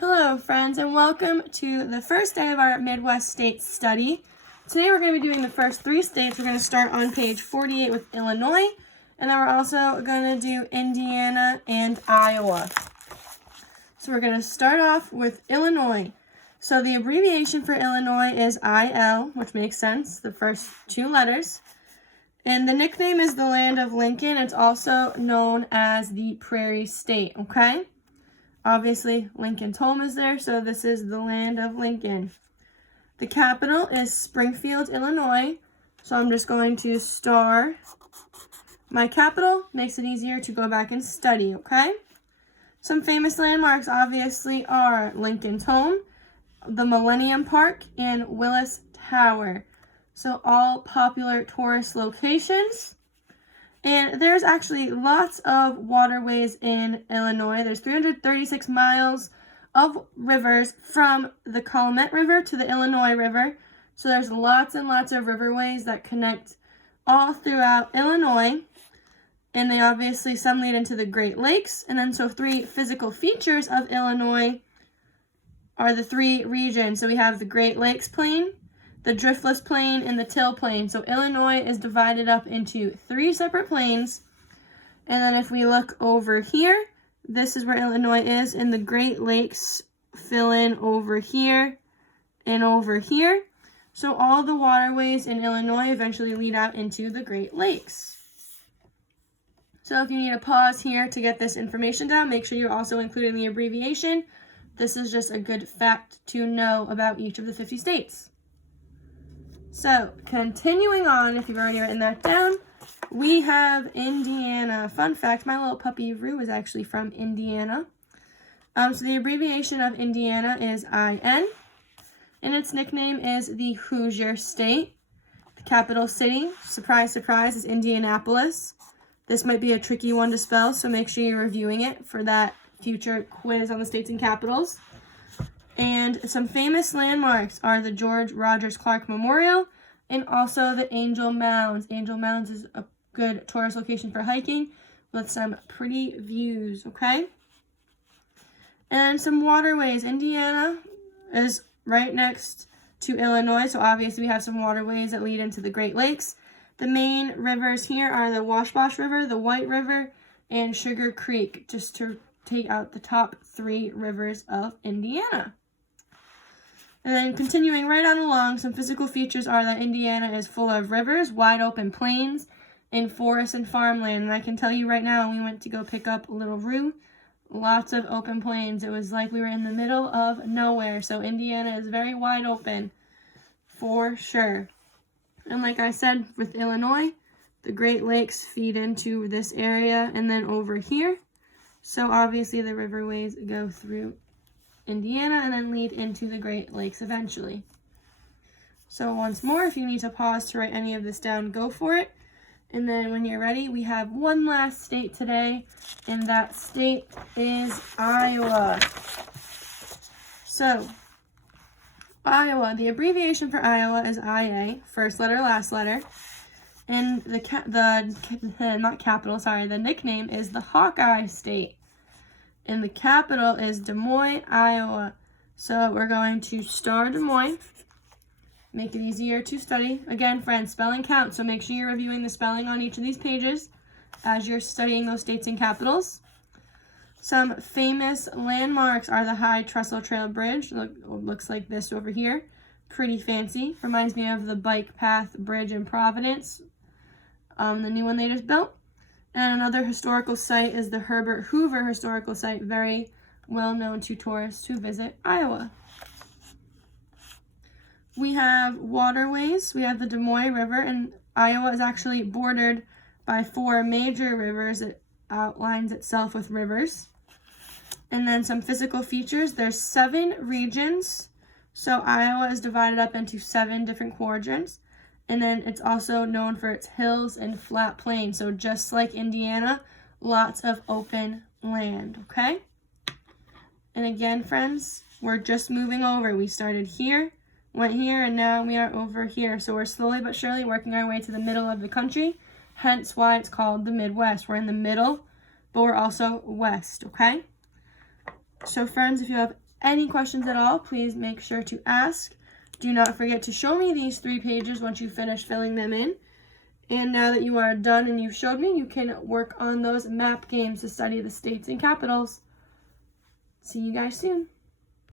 Hello friends, and welcome to the first day of our Midwest States study. Today we're going to be doing the first three states. We're going to start on page 48 with Illinois, and then we're also going to do Indiana and Iowa. So we're going to start off with Illinois. So the abbreviation for Illinois is IL, which makes sense, the first two letters. And the nickname is the Land of Lincoln. It's also known as the Prairie State, okay? Obviously, Lincoln's home is there, so this is the Land of Lincoln. The capital is Springfield, Illinois. So I'm just going to star my capital. Makes it easier to go back and study, okay? Some famous landmarks obviously are Lincoln's home, the Millennium Park, and Willis Tower. So all popular tourist locations. And there's actually lots of waterways in Illinois. There's 336 miles of rivers from the Willamette River to the Illinois River. So there's lots and lots of riverways that connect all throughout Illinois. And they obviously, some lead into the Great Lakes. And then so three physical features of Illinois are the three regions. So we have the Great Lakes Plain, the Driftless Plain, and the Till Plain. So Illinois is divided up into three separate plains. And then if we look over here, this is where Illinois is, and the Great Lakes fill in over here and over here. So all the waterways in Illinois eventually lead out into the Great Lakes. So if you need a pause here to get this information down, make sure you're also including the abbreviation. This is just a good fact to know about each of the 50 states. So, continuing on, if you've already written that down, we have Indiana. Fun fact, my little puppy Rue is actually from Indiana. So the abbreviation of Indiana is IN, and its nickname is the Hoosier State. The capital city, surprise, surprise, is Indianapolis. This might be a tricky one to spell, so make sure you're reviewing it for that future quiz on the states and capitals. And some famous landmarks are the George Rogers Clark Memorial and also the Angel Mounds. Angel Mounds is a good tourist location for hiking with some pretty views, okay? And some waterways. Indiana is right next to Illinois, so obviously we have some waterways that lead into the Great Lakes. The main rivers here are the Washbosh River, the White River, and Sugar Creek, just to take out the top three rivers of Indiana. And then continuing right on along, some physical features are that Indiana is full of rivers, wide open plains, and forests and farmland. And I can tell you right now, when we went to go pick up little Rue, lots of open plains. It was like we were in the middle of nowhere. So Indiana is very wide open, for sure. And like I said, with Illinois, the Great Lakes feed into this area and then over here. So obviously the riverways go through Indiana and then lead into the Great Lakes eventually. So once more, if you need to pause to write any of this down, go for it. And then when you're ready, we have one last state today, and that state is Iowa. So Iowa, the abbreviation for Iowa is IA, first letter, last letter. And the nickname is the Hawkeye State. And the capital is Des Moines, Iowa. So we're going to star Des Moines. Make it easier to study. Again, friends, spelling counts, so make sure you're reviewing the spelling on each of these pages as you're studying those states and capitals. Some famous landmarks are the High Trestle Trail Bridge. Looks like this over here. Pretty fancy. Reminds me of the Bike Path Bridge in Providence, the new one they just built. And another historical site is the Herbert Hoover Historical Site, very well known to tourists who visit Iowa. We have waterways. We have the Des Moines River, and Iowa is actually bordered by four major rivers. It outlines itself with rivers. And then some physical features. There's 7 regions. So Iowa is divided up into 7 different quadrants. And then it's also known for its hills and flat plains. So just like Indiana, lots of open land, okay? And again, friends, we're just moving over. We started here, went here, and now we are over here. So we're slowly but surely working our way to the middle of the country, hence why it's called the Midwest. We're in the middle, but we're also west, okay? So friends, if you have any questions at all, please make sure to ask. Do not forget to show me these 3 pages once you finish filling them in. And now that you are done and you've showed me, you can work on those map games to study the states and capitals. See you guys soon.